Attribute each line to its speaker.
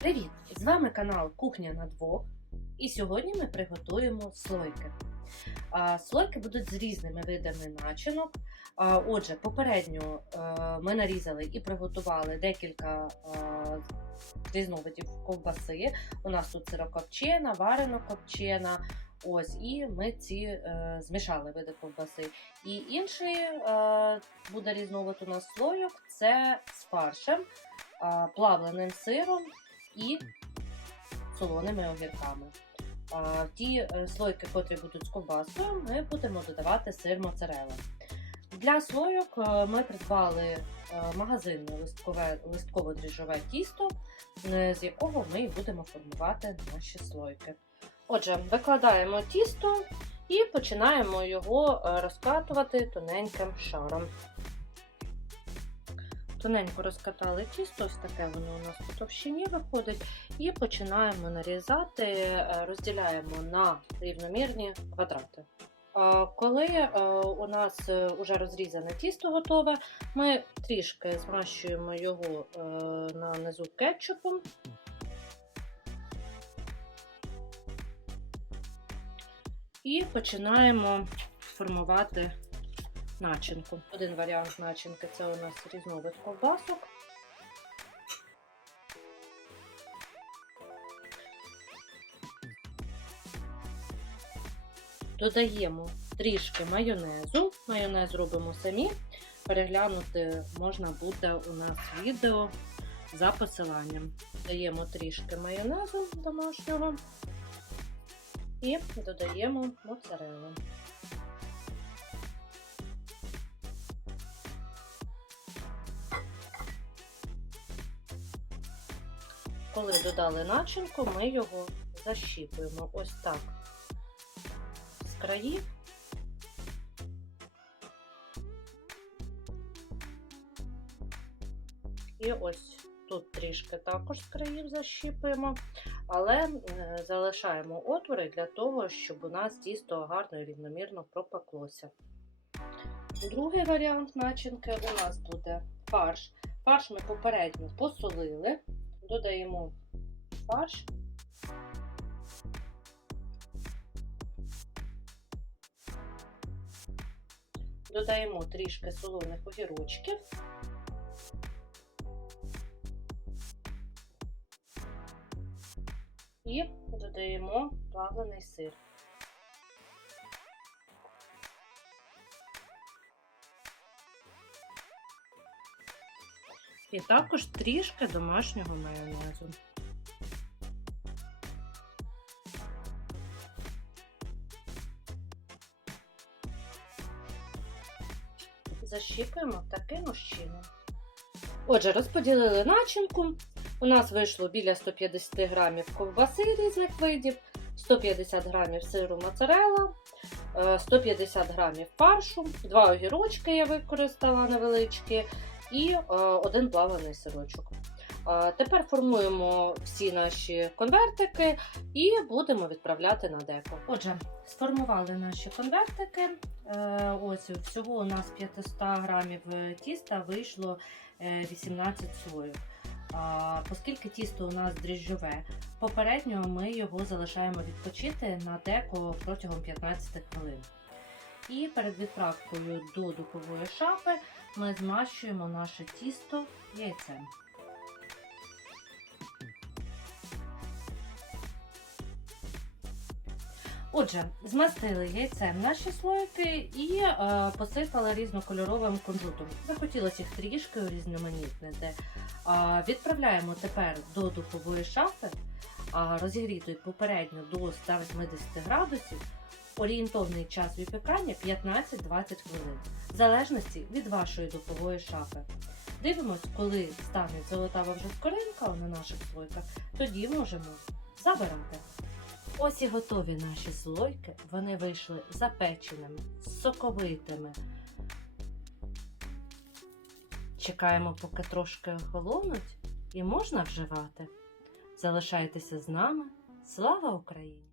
Speaker 1: Привіт! З вами канал Кухня на двох. І сьогодні ми приготуємо слойки. Слойки будуть з різними видами начинок. Отже, попередньо е, ми нарізали і приготували декілька е, різновидів ковбаси. У нас тут сирокопчена, варено-копчена. Ось, і ми ці е, змішали види ковбаси. І інший е, буде різновид у нас слойок це з фаршем, е, плавленим сиром і солоними огірками. А, ті е, слойки, котрі будуть з ковбасою, ми будемо додавати сир моцарелла. Для слойок е, ми придбали е, магазинне листкове, листково-дріжджове тісто, з якого ми будемо формувати наші слойки. Отже, викладаємо тісто і починаємо його розкатувати тоненьким шаром. Тоненько розкатали тісто, ось таке воно у нас по товщині виходить. І починаємо нарізати, е, розділяємо на рівномірні квадрати. Е, Коли е, у нас вже розрізане тісто готове, ми трішки змащуємо його на низу кетчупом. І починаємо формувати начинку. Один варіант начинки це у нас різновид ковбасок. Додаємо трішки майонезу. Майонез робимо самі. Переглянути можна буде у нас відео за посиланням. Даємо трішки майонезу домашнього і додаємо моцарелу. Коли додали начинку, ми його защіпуємо ось так з країв. І ось тут трішки також з країв защіпуємо, але е, залишаємо отвори для того, щоб у нас тісто гарно і рівномірно пропеклося. Другий варіант начинки у нас буде фарш. Фарш ми попередньо посолили, додаємо фарш. Додаємо трішки солоних огірочків. І додаємо плавлений сир. І також трішки домашнього майонезу. Защіпуємо таким чином. Отже, розподілили начинку. У нас вийшло біля 150 грамів ковбаси різних видів, 150 грамів сиру моцарелла, е, 150 грамів фаршу, два огірочки я використала невеличкі і е, один плаваний сирочок. Е, Тепер формуємо всі наші конвертики і будемо відправляти на деко. Отже, сформували наші конвертики. Е, Ось всього у нас 500 грамів тіста вийшло е, 18 слоїв. Оскільки тісто у нас дріжджове, попередньо ми його залишаємо відпочити на деко протягом 15 хвилин. І перед відправкою до духової шафи ми змащуємо наше тісто яйцем. Отже, змастили яйцем наші слойки і е, посипали різнокольоровим кунжутом. Захотілося їх трішки урізноманітнити. А, Відправляємо тепер до духової шафи, а, розігрітої попередньо до 180 градусів. Орієнтовний час випікання 15-20 хвилин, в залежності від вашої духової шафи. Дивимось, коли стане золотава вже скоринка на наших слойках, тоді можемо забирати. Ось і готові наші слойки. Вони вийшли запеченими, соковитими. Чекаємо, поки трошки охолонуть, і можна вживати. Залишайтеся з нами. Слава Україні!